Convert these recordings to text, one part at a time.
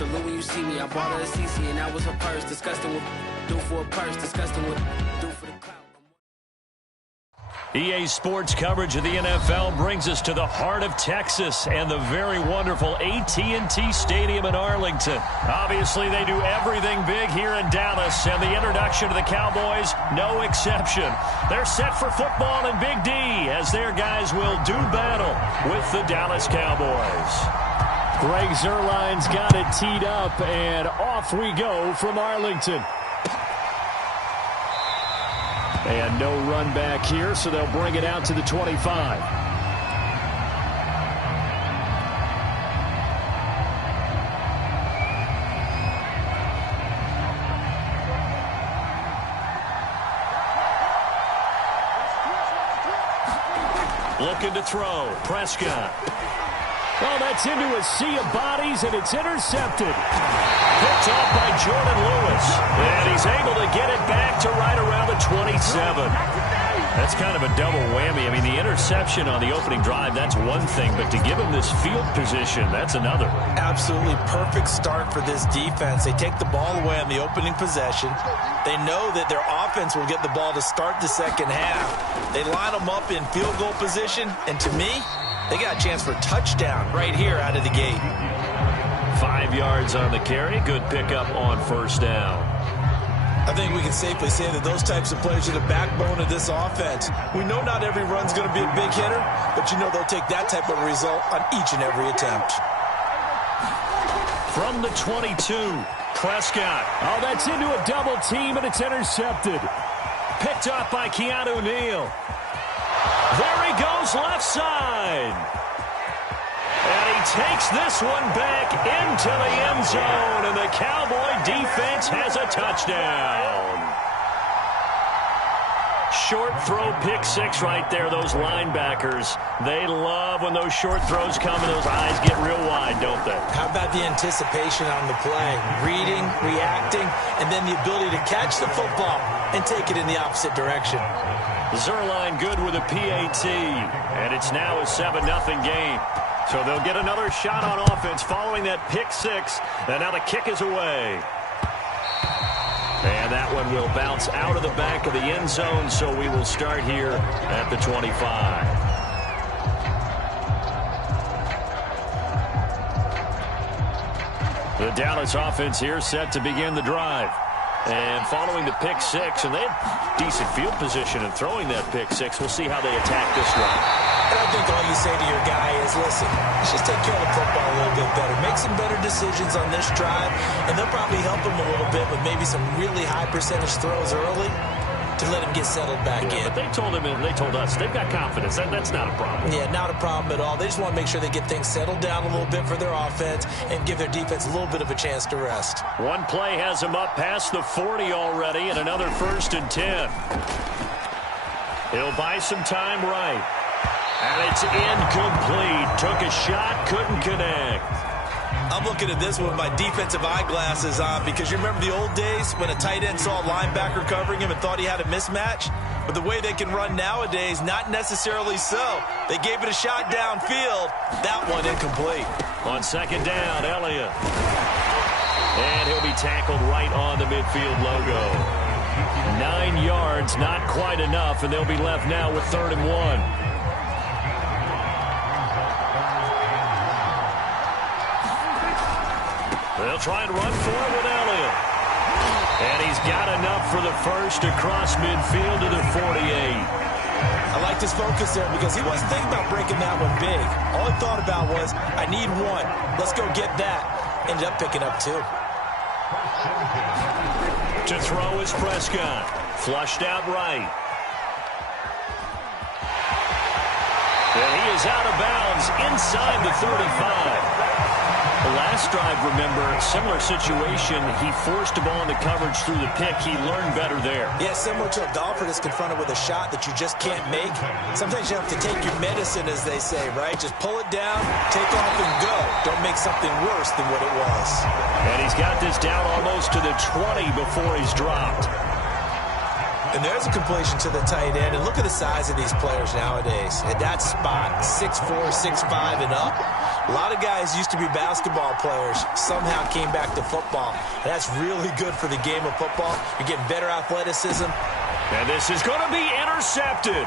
Salute when you see me. I bought her a CC and that was her purse. Disgusting what do for a purse. Disgusting what do for the clout. EA Sports coverage of the NFL brings us to the heart of Texas and the very wonderful AT&T Stadium in Arlington. Obviously, they do everything big here in Dallas, and the introduction to the Cowboys, no exception. They're set for football in Big D as their guys will do battle with the Dallas Cowboys. Greg Zuerlein's got it teed up, and off we go from Arlington. And no run back here, so they'll bring it out to the 25. Looking to throw. Prescott. Oh, that's into a sea of bodies, and it's intercepted. Picked off by Jordan Lewis. And he's able to get it back to right around the 27. That's kind of a double whammy. I mean, the interception on the opening drive, that's one thing. But to give him this field position, that's another. Absolutely perfect start for this defense. They take the ball away on the opening possession. They know that their offense will get the ball to start the second half. They line them up in field goal position. And to me, they got a chance for a touchdown right here out of the gate. 5 yards on the carry. Good pickup on first down. I think we can safely say that those types of players are the backbone of this offense. We know not every run's going to be a big hitter, but you know they'll take that type of result on each and every attempt. From the 22, Prescott. Oh, that's into a double team, and it's intercepted. Picked up by Keanu Neal. There he goes, left side. And he takes this one back into the end zone, and the Cowboy defense has a touchdown. Short throw, pick six right there. Those linebackers, they love when those short throws come and those eyes get real wide, don't they? How about the anticipation on the play? Reading, reacting, and then the ability to catch the football and take it in the opposite direction. Zuerlein good with a PAT, and it's now a 7-0 game. So they'll get another shot on offense following that pick six, and now the kick is away. And that one will bounce out of the back of the end zone, so we will start here at the 25. The Dallas offense here set to begin the drive. And following the pick six, and they had decent field position in throwing that pick six. We'll see how they attack this drive. And I think all you say to your guy is, listen, let's just take care of the football a little bit better. Make some better decisions on this drive, and they'll probably help him a little bit with maybe some really high percentage throws early to let him get settled back in. But they told him, and they told us, they've got confidence. That's not a problem. Yeah, not a problem at all. They just want to make sure they get things settled down a little bit for their offense and give their defense a little bit of a chance to rest. One play has him up past the 40 already, and another 1st and 10. He'll buy some time right. And it's incomplete. Took a shot, couldn't connect. I'm looking at this with my defensive eyeglasses on because you remember the old days when a tight end saw a linebacker covering him and thought he had a mismatch? But the way they can run nowadays, not necessarily so. They gave it a shot downfield. That one incomplete. On second down, Elliott. And he'll be tackled right on the midfield logo. 9 yards, not quite enough, and they'll be left now with 3rd and 1. They'll try and run for it with Elliott. And he's got enough for the first across midfield to the 48. I like his focus there because he wasn't thinking about breaking that one big. All he thought about was, I need one. Let's go get that. Ended up picking up 2. To throw is Prescott. Flushed out right. And he is out of bounds inside the 35. The last drive, remember, similar situation. He forced the ball into coverage through the pick. He learned better there. Yeah, similar to a golfer that's confronted with a shot that you just can't make. Sometimes you have to take your medicine, as they say, right? Just pull it down, take off, and go. Don't make something worse than what it was. And he's got this down almost to the 20 before he's dropped. And there's a completion to the tight end. And look at the size of these players nowadays. At that spot, 6'4", 6'5", and up. A lot of guys used to be basketball players, somehow came back to football. And that's really good for the game of football. You're getting better athleticism. And this is going to be intercepted.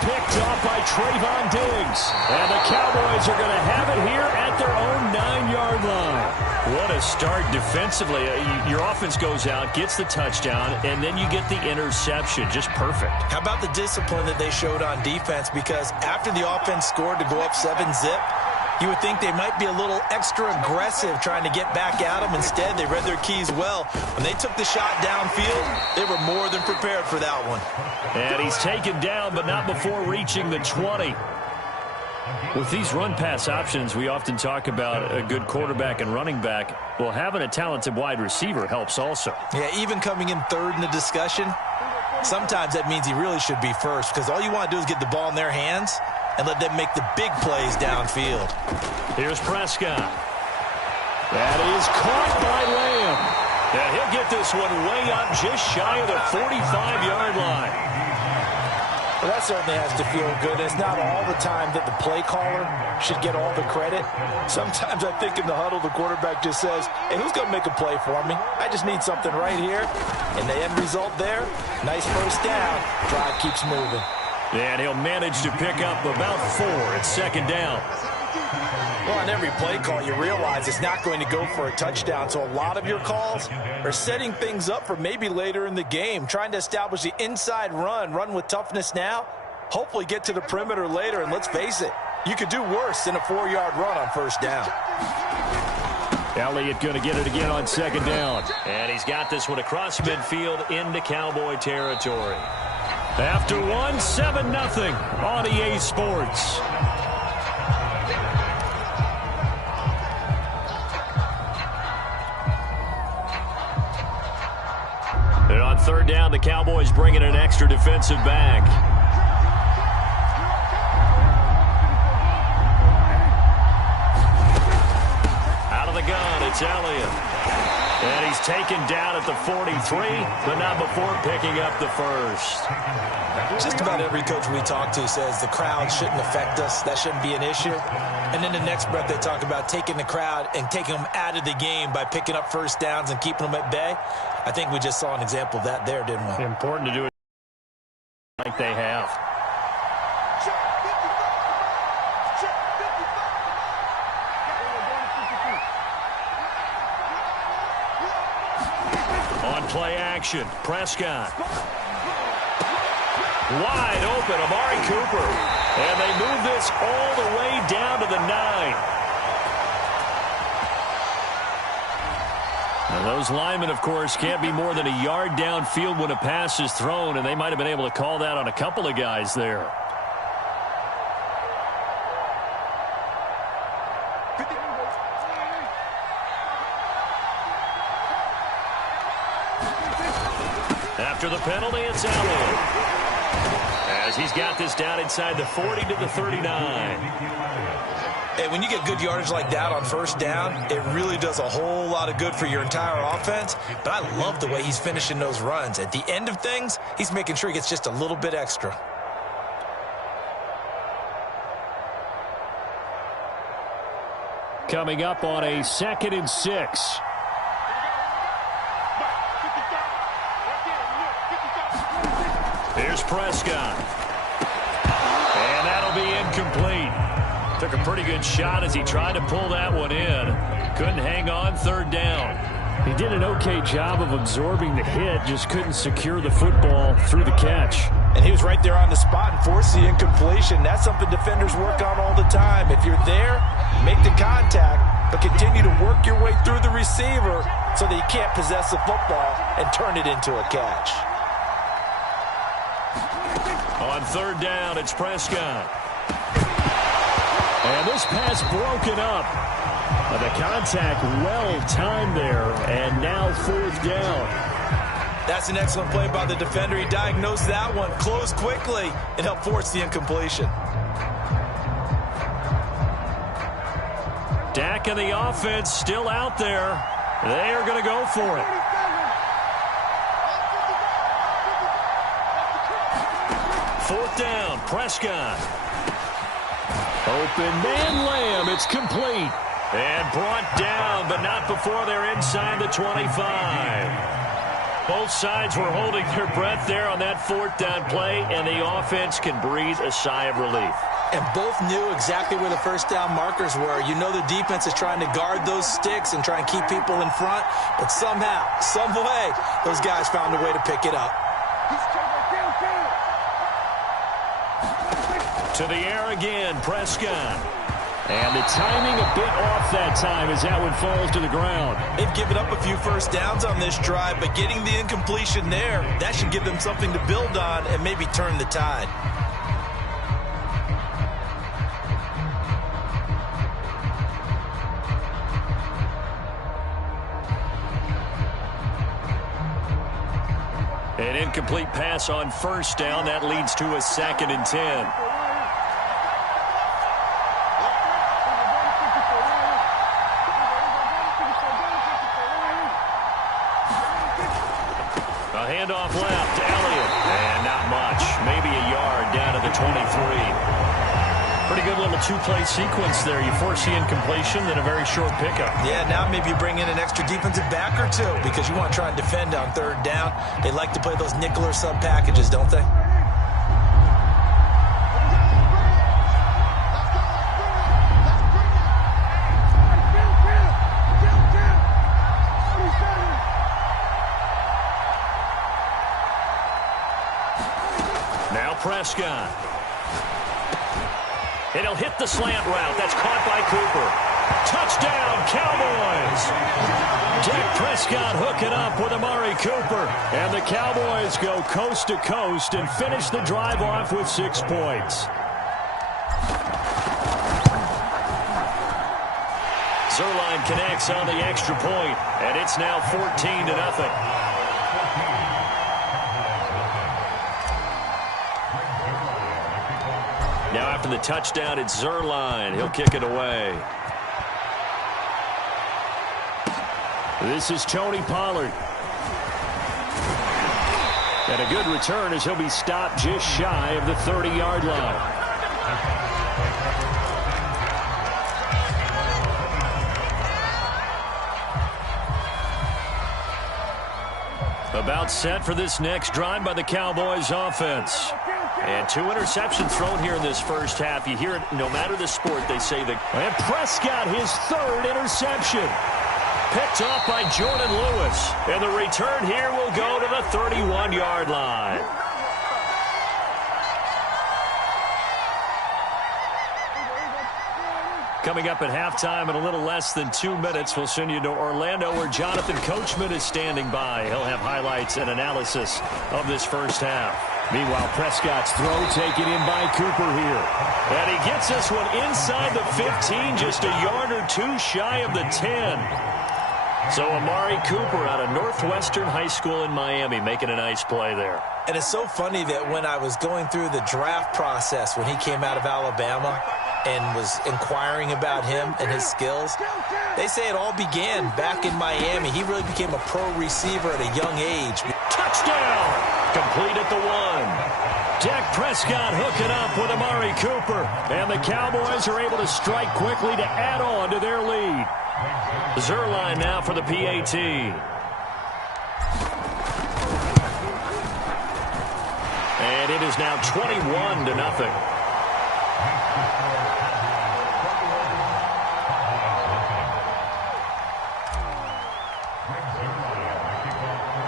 Picked off by Trayvon Diggs. And the Cowboys are going to have it here at their own 9-yard line. What a start defensively. Your offense goes out, gets the touchdown, and then you get the interception. Just perfect. How about the discipline that they showed on defense? Because after the offense scored to go up 7-zip, you would think they might be a little extra aggressive trying to get back at them. Instead, they read their keys well. When they took the shot downfield, they were more than prepared for that one. And he's taken down, but not before reaching the 20. With these run-pass options, we often talk about a good quarterback and running back. Well, having a talented wide receiver helps also. Yeah, even coming in third in the discussion, sometimes that means he really should be first, because all you want to do is get the ball in their hands and let them make the big plays downfield. Here's Prescott. That is caught by Lamb. And he'll get this one way up just shy of the 45-yard line. Well, that certainly has to feel good. It's not all the time that the play caller should get all the credit. Sometimes I think in the huddle, the quarterback just says, hey, who's going to make a play for me? I just need something right here. And the end result there, nice first down. Drive keeps moving. And he'll manage to pick up about 4 at second down. Well, on every play call, you realize it's not going to go for a touchdown. So a lot of your calls are setting things up for maybe later in the game, trying to establish the inside run with toughness now, hopefully get to the perimeter later. And let's face it, you could do worse than a 4-yard run on first down. Elliott going to get it again on second down. And he's got this one across midfield into Cowboy territory. After 1, 7-0 on EA Sports. And on third down, the Cowboys bring in an extra defensive back. Out of the gun, it's Elliott. And he's taken down at the 43, but not before picking up the first. Just about every coach we talk to says the crowd shouldn't affect us. That shouldn't be an issue. And in the next breath, they talk about taking the crowd and taking them out of the game by picking up first downs and keeping them at bay. I think we just saw an example of that there, didn't we? Important to do it like they have. On play action, Prescott. Wide open, Amari Cooper. And they move this all the way down to the 9. Now those linemen, of course, can't be more than a yard downfield when a pass is thrown, and they might have been able to call that on a couple of guys there. After the penalty, it's Elliott. As he's got this down inside the 40 to the 39. Hey, when you get good yardage like that on first down, it really does a whole lot of good for your entire offense. But I love the way he's finishing those runs. At the end of things, he's making sure he gets just a little bit extra. Coming up on a 2nd and 6. Here's Prescott. And that'll be incomplete. Took a pretty good shot as he tried to pull that one in. Couldn't hang on third down. He did an okay job of absorbing the hit, just couldn't secure the football through the catch. And he was right there on the spot and forced the incompletion. That's something defenders work on all the time. If you're there, make the contact, but continue to work your way through the receiver so that you can't possess the football and turn it into a catch. On third down, it's Prescott. And this pass broken up. The contact well timed there, and now fourth down. That's an excellent play by the defender. He diagnosed that one, closed quickly, and helped force the incompletion. Dak and the offense still out there. They are going to go for it. 4th down, Prescott. Open man Lamb. It's complete. And brought down, but not before they're inside the 25. Both sides were holding their breath there on that 4th down play, and the offense can breathe a sigh of relief. And both knew exactly where the first down markers were. You know the defense is trying to guard those sticks and try and keep people in front, but somehow, some way, those guys found a way to pick it up. To the air again, Prescott. And the timing a bit off that time as that one falls to the ground. They've given up a few first downs on this drive, but getting the incompletion there, that should give them something to build on and maybe turn the tide. An incomplete pass on first down. That leads to a 2nd and 10. Handoff left, Elliott, and not much. Maybe a yard down to the 23. Pretty good little two-play sequence there. You force the incompletion, then a very short pickup. Yeah, now maybe you bring in an extra defensive back or two because you want to try and defend on 3rd down. They like to play those nickel or sub packages, don't they? Prescott. And he'll hit the slant route. That's caught by Cooper. Touchdown, Cowboys! Dak Prescott hooking up with Amari Cooper. And the Cowboys go coast to coast and finish the drive off with 6 points. Zuerlein connects on the extra point, and it's now 14-0. Now after the touchdown, it's Zuerlein. He'll kick it away. This is Tony Pollard. And a good return as he'll be stopped just shy of the 30-yard line. About set for this next drive by the Cowboys offense. And 2 interceptions thrown here in this first half. You hear it no matter the sport, they say that. And Prescott, his 3rd interception. Picked off by Jordan Lewis. And the return here will go to the 31-yard line. Coming up at halftime in a little less than 2 minutes, we'll send you to Orlando where Jonathan Coachman is standing by. He'll have highlights and analysis of this first half. Meanwhile, Prescott's throw taken in by Cooper here. And he gets this one inside the 15, just a yard or 2 shy of the 10. So Amari Cooper out of Northwestern High School in Miami making a nice play there. And it's so funny that when I was going through the draft process when he came out of Alabama and was inquiring about him and his skills, they say it all began back in Miami. He really became a pro receiver at a young age. Touchdown! Complete at the 1. Dak Prescott hooking up with Amari Cooper. And the Cowboys are able to strike quickly to add on to their lead. Zuerlein now for the PAT. And it is now 21-0.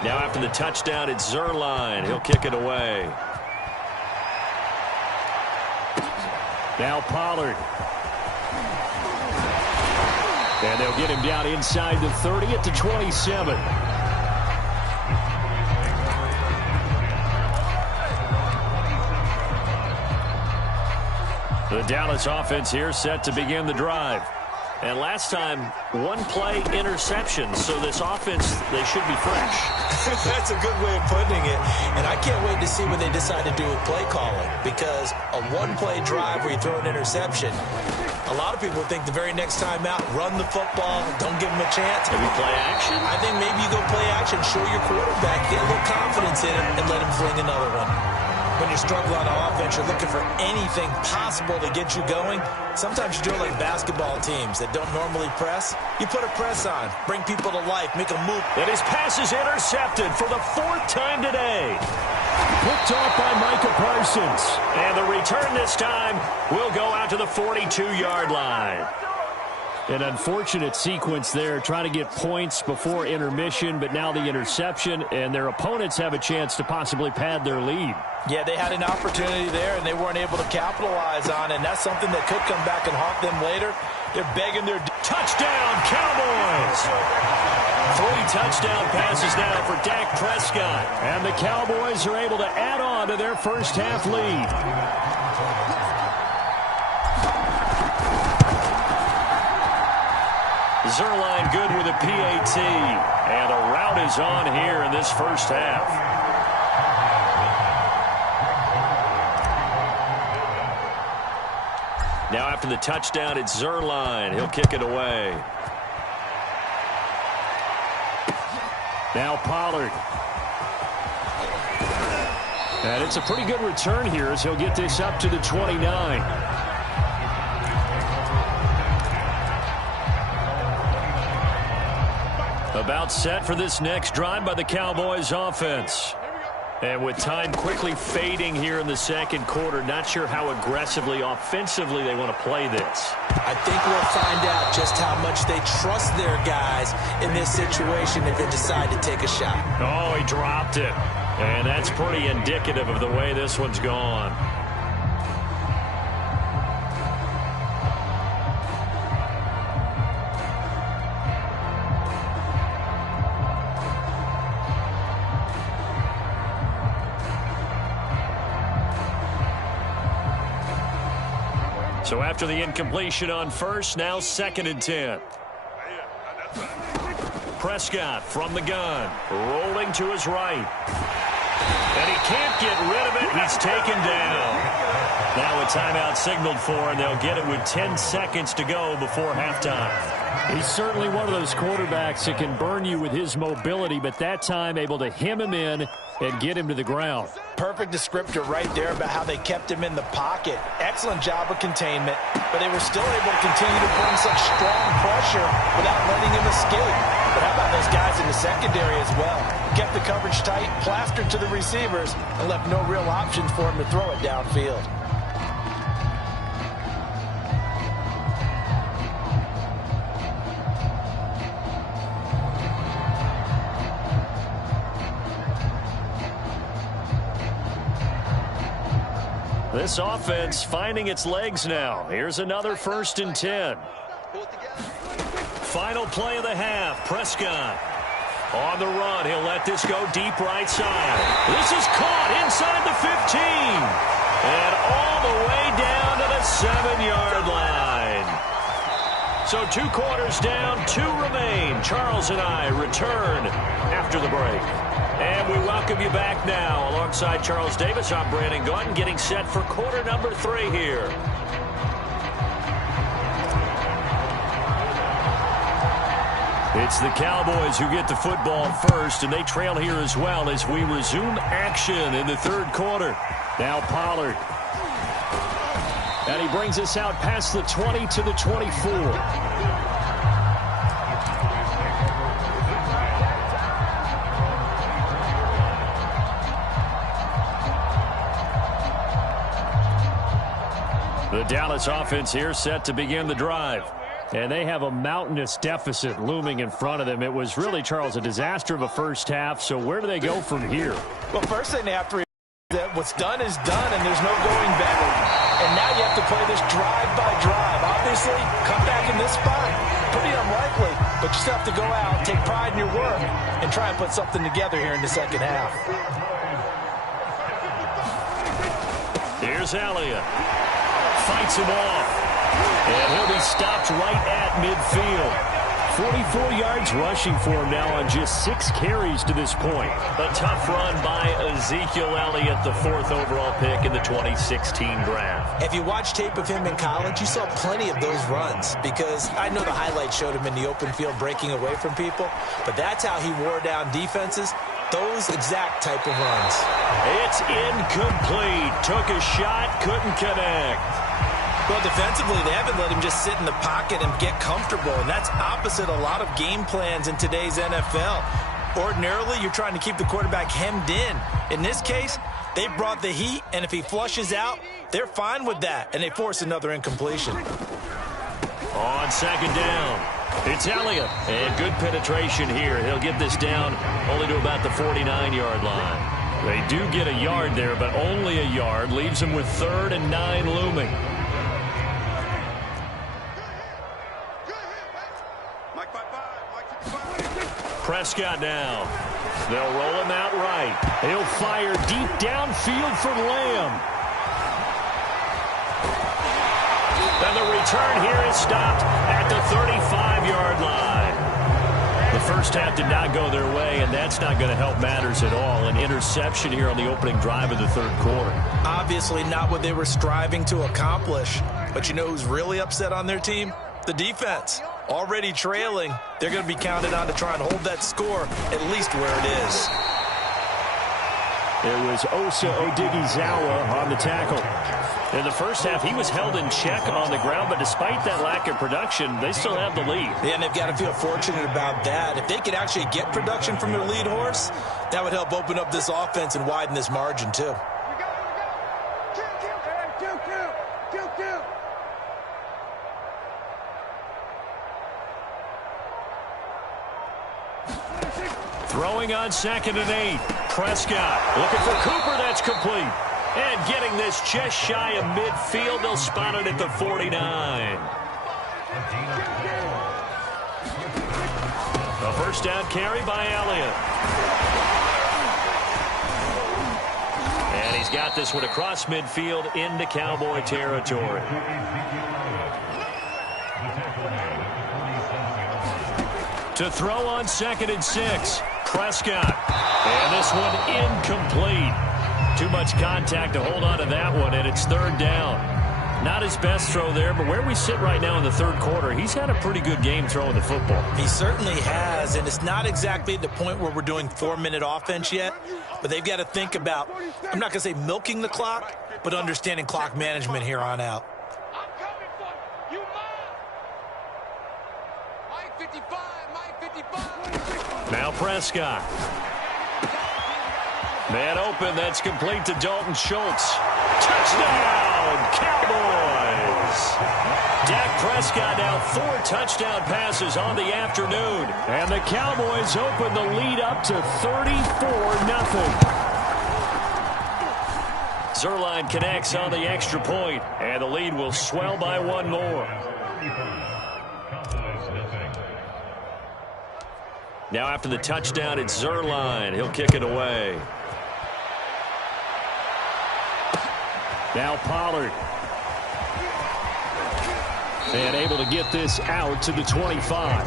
Now after the touchdown, it's Zuerlein. He'll kick it away. Now Pollard. And they'll get him down inside the 30 at the 27. The Dallas offense here set to begin the drive. And last time, 1-play interception. So this offense, they should be fresh. That's a good way of putting it. And I can't wait to see what they decide to do with play calling. Because a 1-play drive where you throw an interception, a lot of people think the very next time out, run the football, don't give them a chance. Maybe play action? I think maybe you go play action, show your quarterback, get a little confidence in him, and let him fling another one. When you struggle on offense, you're looking for anything possible to get you going. Sometimes you do it like basketball teams that don't normally press. You put a press on, bring people to life, make a move. And his pass is intercepted for the 4th time today. Picked off by Micah Parsons. And the return this time will go out to the 42-yard line. An unfortunate sequence there, trying to get points before intermission, but now the interception, and their opponents have a chance to possibly pad their lead. Yeah, they had an opportunity there, and they weren't able to capitalize on it, and that's something that could come back and haunt them later. They're begging their touchdown, Cowboys! 3 touchdown passes now for Dak Prescott. And the Cowboys are able to add on to their first half lead. Zerline good with a PAT. And a rout is on here in this first half. Now after the touchdown, it's Zerline. He'll kick it away. Now Pollard. And it's a pretty good return here as he'll get this up to the 29. About set for this next drive by the Cowboys offense. And with time quickly fading here in the second quarter, not sure how aggressively, offensively they want to play this. I think we'll find out just how much they trust their guys in this situation if they decide to take a shot. Oh, he dropped it. And that's pretty indicative of the way this one's gone. So after the incompletion on first, now 2nd and 10. Prescott from the gun, rolling to his right. And he can't get rid of it. He's taken down. Now a timeout signaled for, and they'll get it with 10 seconds to go before halftime. He's certainly one of those quarterbacks that can burn you with his mobility, but that time able to hem him in and get him to the ground. Perfect descriptor right there about how they kept him in the pocket. Excellent job of containment, but they were still able to continue to bring such strong pressure without letting him escape. But how about those guys in the secondary as well? Kept the coverage tight, plastered to the receivers, and left no real options for him to throw it downfield. This offense finding its legs now. Here's another 1st and 10. Final play of the half. Prescott on the run. He'll let this go deep right side. This is caught inside the 15. And all the way down to the 7-yard line. So 2 quarters down, 2 remain. Charles and I return after the break. And we welcome you back now. Alongside Charles Davis, I'm Brandon Gaudin, getting set for quarter number 3 here. It's the Cowboys who get the football first, and they trail here as well as we resume action in the 3rd quarter. Now Pollard. And he brings us out past the 20 to the 24. The Dallas offense here set to begin the drive. And they have a mountainous deficit looming in front of them. It was really, Charles, a disaster of a first half. So where do they go from here? Well, first thing they have to realize that what's done is done, and there's no going back. And now you have to play this drive by drive. Obviously, come back in this spot. Pretty unlikely, but you still have to go out, take pride in your work, and try and put something together here in the second half. Here's Elliott. Fights him off. And he'll be stopped right at midfield. 44 yards rushing for him now on just 6 carries to this point. A tough run by Ezekiel Elliott, the 4th overall pick in the 2016 draft. If you watch tape of him in college, you saw plenty of those runs, because I know the highlights showed him in the open field breaking away from people, but that's how he wore down defenses. those exact type of runs. It's incomplete. Took a shot, couldn't connect. Well, defensively, they haven't let him just sit in the pocket and get comfortable, and that's opposite a lot of game plans in today's NFL. Ordinarily, you're trying to keep the quarterback hemmed in. In this case, they brought the heat, and if he flushes out, they're fine with that, and they force another incompletion. On second down, it's Elliott. And good penetration here. He'll get this down only to about the 49-yard line. They do get a yard there, but only a yard. Leaves them with 3rd and 9 looming. Prescott now. They'll roll him out right. He'll fire deep downfield for Lamb. And the return here is stopped at the 35-yard line. The first half did not go their way, and that's not going to help matters at all. An interception here on the opening drive of the third quarter. Obviously not what they were striving to accomplish. But you know who's really upset on their team? The defense. Already trailing, they're going to be counted on to try and hold that score at least where it is. It was Osa Odighizuwa on the tackle. In the first half, he was held in check on the ground, but despite that lack of production, they still have the lead. Yeah, and they've got to feel fortunate about that. If they could actually get production from their lead horse, that would help open up this offense and widen this margin, too. Throwing on 2nd and 8. Prescott looking for Cooper. That's complete. And getting this just shy of midfield. They'll spot it at the 49. A first down carry by Elliott. And he's got this one across midfield into Cowboy territory. To throw on 2nd and 6. Prescott. And this one incomplete. Too much contact to hold on to that one, and it's 3rd down. Not his best throw there, but where we sit right now in the third quarter, he's had a pretty good game throwing the football. He certainly has, and it's not exactly the point where we're doing 4-minute offense yet, but they've got to think about, I'm not going to say milking the clock, but understanding clock management here on out. Now Prescott. Man open, that's complete to Dalton Schultz. Touchdown, Cowboys! Dak Prescott now 4 touchdown passes on the afternoon. And the Cowboys open the lead up to 34-0. Zuerlein connects on the extra point, and the lead will swell by 1 more. Now after the touchdown, it's Zuerlein. He'll kick it away. Now Pollard. And able to get this out to the 25.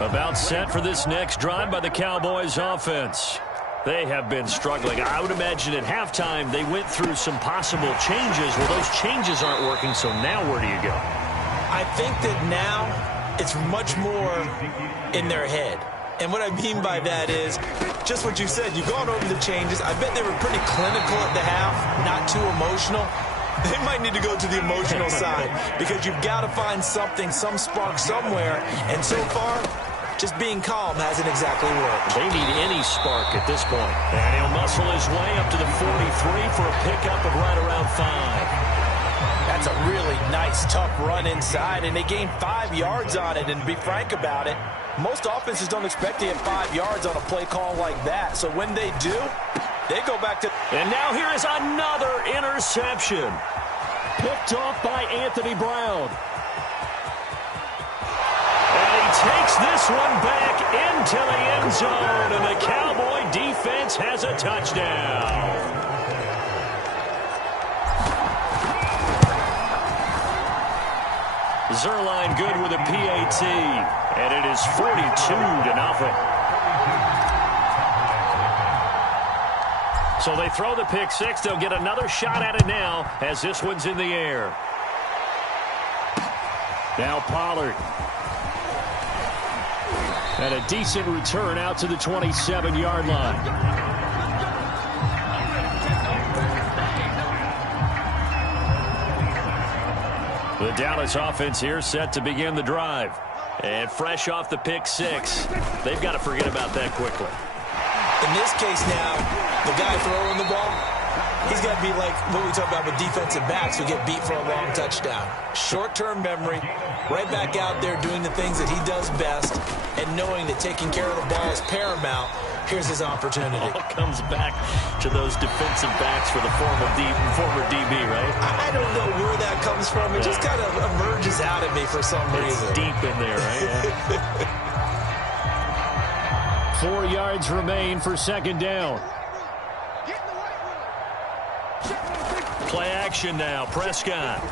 About set for this next drive by the Cowboys offense. They have been struggling. I would imagine at halftime they went through some possible changes. Well, those changes aren't working, so now where do you go? I think that now it's much more in their head. And what I mean by that is just what you said. You've gone over the changes. I bet they were pretty clinical at the half, not too emotional. They might need to go to the emotional side because you've got to find something, some spark somewhere. And so far, just being calm hasn't exactly worked. They need any spark at this point. And he'll muscle his way up to the 43 for a pickup of right around 5. That's a really nice, tough run inside, and they gained 5 yards on it. And to be frank about it, most offenses don't expect to get 5 yards on a play call like that. So when they do, they go back to... And now here is another interception. Picked off by Anthony Brown. And he takes this one back into the end zone, and the Cowboy defense has a touchdown. Zuerlein good with a PAT, and it is 42-0. So they throw the pick six. They'll get another shot at it now as this one's in the air. Now Pollard. And a decent return out to the 27-yard line. The Dallas offense here set to begin the drive. And fresh off the pick six, they've got to forget about that quickly. In this case now, the guy throwing the ball, he's got to be like what we talk about with defensive backs who get beat for a long touchdown. Short-term memory, right back out there doing the things that he does best, and knowing that taking care of the ball is paramount. Here's his opportunity. It all comes back to those defensive backs for the former DB, right? I don't know where that comes from. It just kind of emerges out of me for some reason. It's deep in there, right? 4 yards remain for second down. Play action now. Prescott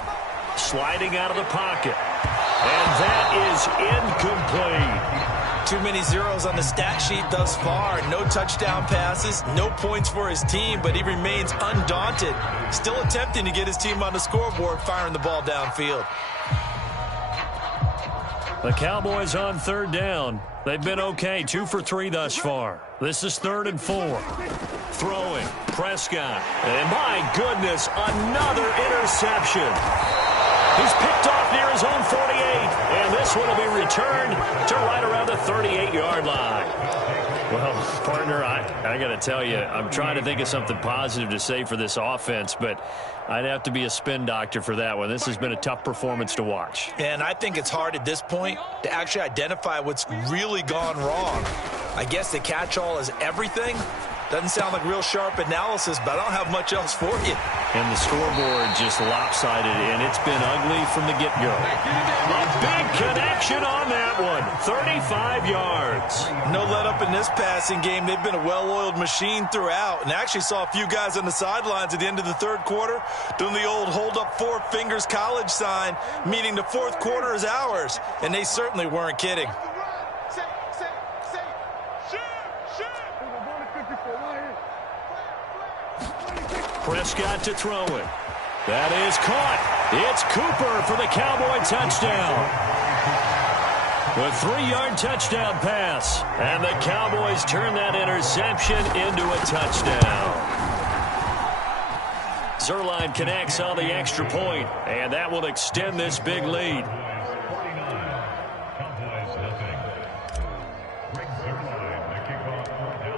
sliding out of the pocket. And that is incomplete. Too many zeros on the stat sheet thus far. No touchdown passes, no points for his team, but he remains undaunted. Still attempting to get his team on the scoreboard, firing the ball downfield. The Cowboys on third down. They've been okay, 2 for 3 thus far. This is 3rd and 4. Throwing, Prescott. And my goodness, another interception. He's picked off near his own 48, and this one will be returned to right around the 38-yard line. Well, partner, I got to tell you, I'm trying to think of something positive to say for this offense, but I'd have to be a spin doctor for that one. This has been a tough performance to watch. And I think it's hard at this point to actually identify what's really gone wrong. I guess the catch-all is everything. Doesn't sound like real sharp analysis, but I don't have much else for you. And the scoreboard just lopsided, and it's been ugly from the get-go. A big connection on that one. 35 yards. No let-up in this passing game. They've been a well-oiled machine throughout. And I actually saw a few guys on the sidelines at the end of the third quarter doing the old hold-up 4 fingers college sign, meaning the fourth quarter is ours. And they certainly weren't kidding. Prescott to throw it. That is caught. It's Cooper for the Cowboy touchdown. The 3-yard touchdown pass. And the Cowboys turn that interception into a touchdown. Zuerlein connects on the extra point, and that will extend this big lead.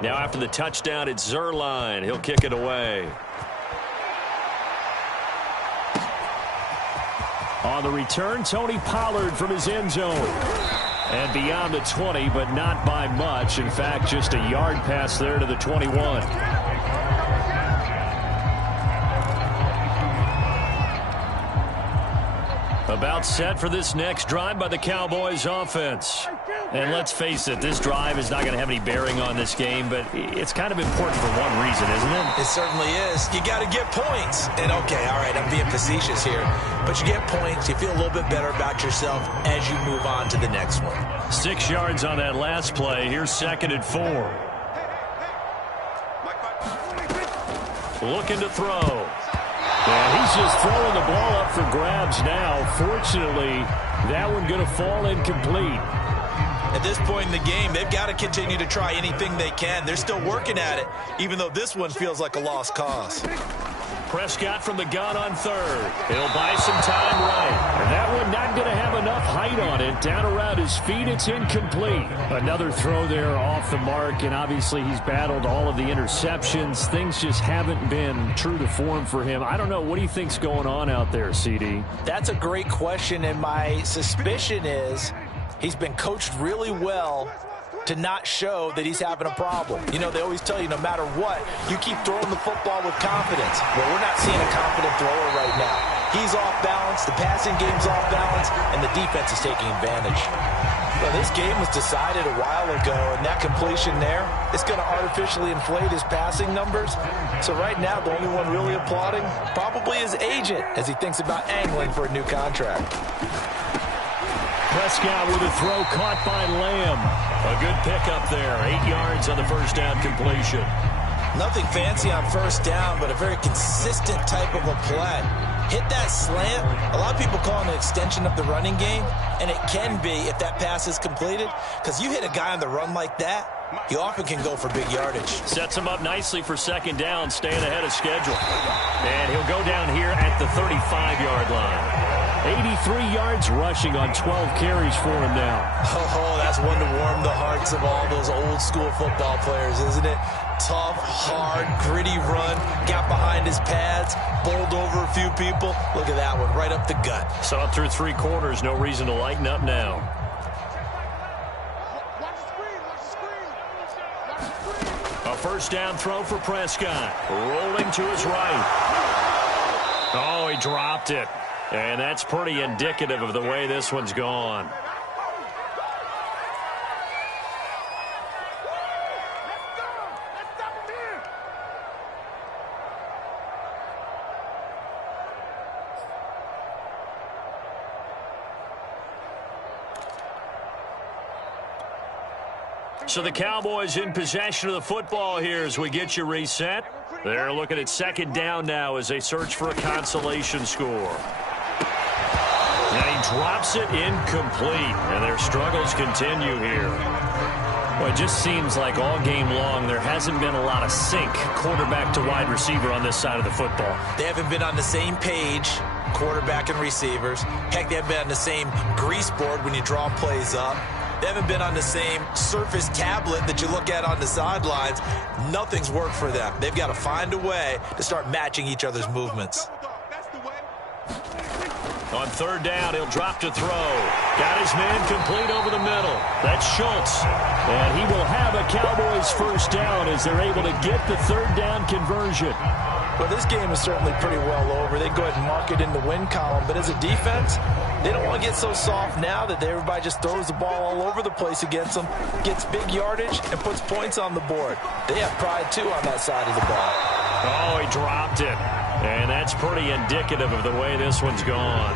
Now after the touchdown, it's Zuerlein. He'll kick it away. On the return, Tony Pollard from his end zone. And beyond the 20, but not by much. In fact, just a yard pass there to the 21. About set for this next drive by the Cowboys offense. And let's face it, this drive is not going to have any bearing on this game, but it's kind of important for one reason, isn't it? It certainly is. You got to get points. And okay, all right, I'm being facetious here, but you get points, you feel a little bit better about yourself as you move on to the next one. 6 yards on that last play. Here's 2nd and 4. Looking to throw. And he's just throwing the ball up for grabs now. Fortunately, that one going to fall incomplete. At this point in the game, they've got to continue to try anything they can. They're still working at it, even though this one feels like a lost cause. Prescott from the gun on 3rd. He'll buy some time right. And that one not going to have enough height on it. Down around his feet, it's incomplete. Another throw there off the mark, and obviously he's battled all of the interceptions. Things just haven't been true to form for him. I don't know. What do you think's going on out there, CD? That's a great question, and my suspicion is he's been coached really well to not show that he's having a problem. You know, they always tell you no matter what, you keep throwing the football with confidence. Well, we're not seeing a confident thrower right now. He's off balance, the passing game's off balance, and the defense is taking advantage. Well, this game was decided a while ago, and that completion there, it's going to artificially inflate his passing numbers. So right now, the only one really applauding probably his agent as he thinks about angling for a new contract. Prescott with a throw caught by Lamb. A good pickup there. 8 yards on the first down completion. Nothing fancy on first down, but a very consistent type of a play. hit that slant. A lot of people call it an extension of the running game, and it can be if that pass is completed, because you hit a guy on the run like that, he often can go for big yardage. Sets him up nicely for second down, staying ahead of schedule. And he'll go down here at the 35-yard line. 83 yards rushing on 12 carries for him now. Oh, that's one to warm the hearts of all those old-school football players, isn't it? Tough, hard, gritty run, got behind his pads, bowled over a few people. Look at that one, right up the gut. So up through 3 quarters, no reason to lighten up now. A first down throw for Prescott. Rolling to his right. Oh, he dropped it. And that's pretty indicative of the way this one's gone. So the Cowboys in possession of the football here as we get you reset. They're looking at second down now as they search for a consolation score. And he drops it incomplete, and their struggles continue here. Well, it just seems like all game long there hasn't been a lot of sync quarterback to wide receiver on this side of the football. They haven't been on the same page, quarterback and receivers. Heck, they haven't been on the same grease board when you draw plays up. They haven't been on the same Surface tablet that you look at on the sidelines. Nothing's worked for them. They've got to find a way to start matching each other's movements. On third down, he'll drop to throw. Got his man complete over the middle. That's Schultz. And he will have a Cowboys first down as they're able to get the third down conversion. Well, this game is certainly pretty well over. They go ahead and mark it in the win column. But as a defense, they don't want to get so soft now that everybody just throws the ball all over the place against them, gets big yardage, and puts points on the board. They have pride, too, on that side of the ball. Oh, he dropped it. And that's pretty indicative of the way this one's gone.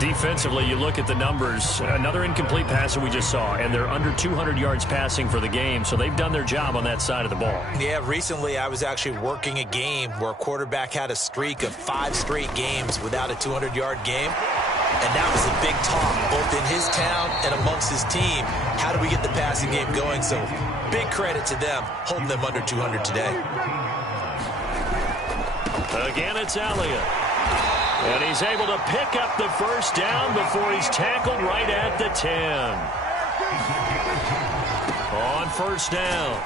Defensively, you look at the numbers. Another incomplete pass that we just saw, and they're under 200 yards passing for the game, so they've done their job on that side of the ball. Yeah, recently I was actually working a game where a quarterback had a streak of 5 straight games without a 200-yard game, and that was a big talk, both in his town and amongst his team. How do we get the passing game going? So big credit to them, holding them under 200 today. Again, it's Elliott. And he's able to pick up the first down before he's tackled right at the 10. On first down,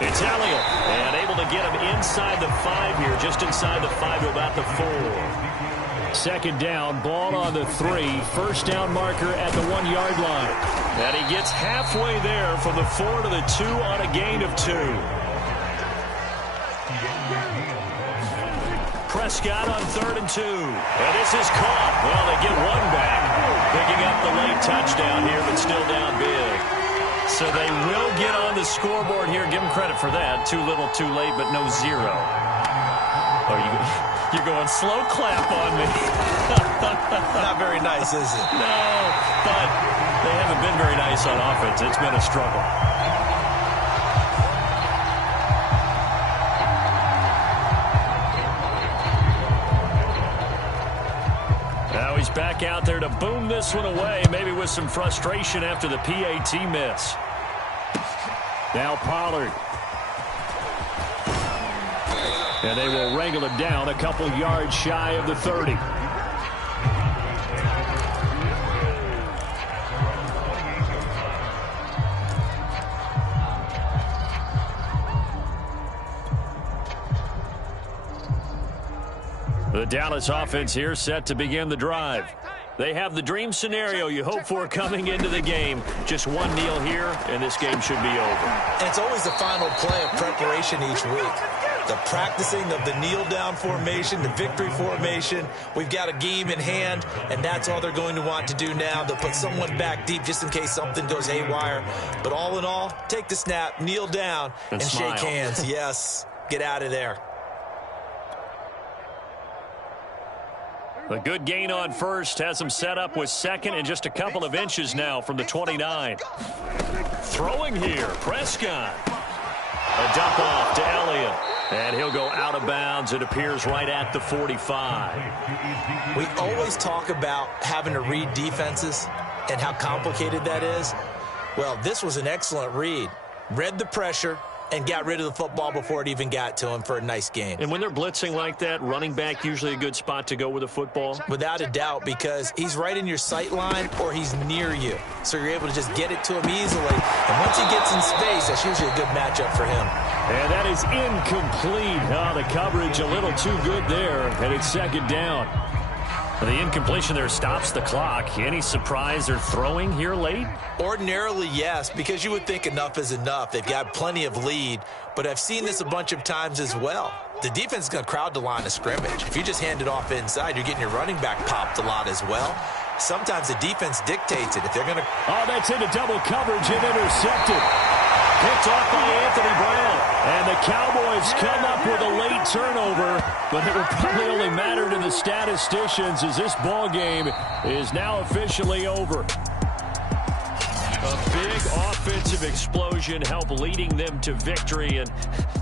it's Elliott. And able to get him inside the 5 here, just inside the 5 to about the 4. Second down, ball on the 3. First down marker at the 1-yard line. And he gets halfway there from the 4 to the 2 on a gain of 2. Prescott on 3rd and 2. And this is caught. Well, they get one back. Picking up the late touchdown here, but still down big. So they will get on the scoreboard here. Give them credit for that. Too little, too late, but no 0. Oh, you're going slow clap on me. Not very nice, is it? No, but they haven't been very nice on offense. It's been a struggle. He's back out there to boom this one away, maybe with some frustration after the PAT miss. Now Pollard. And they will wrangle him down a couple yards shy of the 30. The Dallas offense here set to begin the drive. They have the dream scenario you hope for coming into the game. Just one kneel here, and this game should be over. And it's always the final play of preparation each week. The practicing of the kneel-down formation, the victory formation. We've got a game in hand, and that's all they're going to want to do now. They'll put someone back deep just in case something goes haywire. But all in all, take the snap, kneel down, and shake hands. Yes, get out of there. A good gain on first has him set up with second and just a couple of inches now from the 29. Throwing here, Prescott. A dump off to Elliott. And he'll go out of bounds. It appears right at the 45. We always talk about having to read defenses and how complicated that is. Well, this was an excellent read. Read the pressure and got rid of the football before it even got to him for a nice gain. And when they're blitzing like that, running back usually a good spot to go with a football? Without a doubt, because he's right in your sight line or he's near you. So you're able to just get it to him easily. And once he gets in space, that's usually a good matchup for him. And that is incomplete. Oh, the coverage a little too good there, and it's second down. The incompletion there stops the clock. Any surprise they're throwing here late? Ordinarily, yes, because you would think enough is enough. They've got plenty of lead, but I've seen this a bunch of times as well. The defense is going to crowd the line of scrimmage. If you just hand it off inside, you're getting your running back popped a lot as well. Sometimes the defense dictates it. If they're going to... Oh, that's into double coverage and intercepted. Picked off by Anthony Brown. And the Cowboys come up with a late turnover, but it will probably only matter to the statisticians as this ball game is now officially over. A big offensive explosion helped leading them to victory, and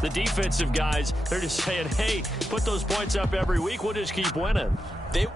the defensive guys, they're just saying, hey, put those points up every week, we'll just keep winning. They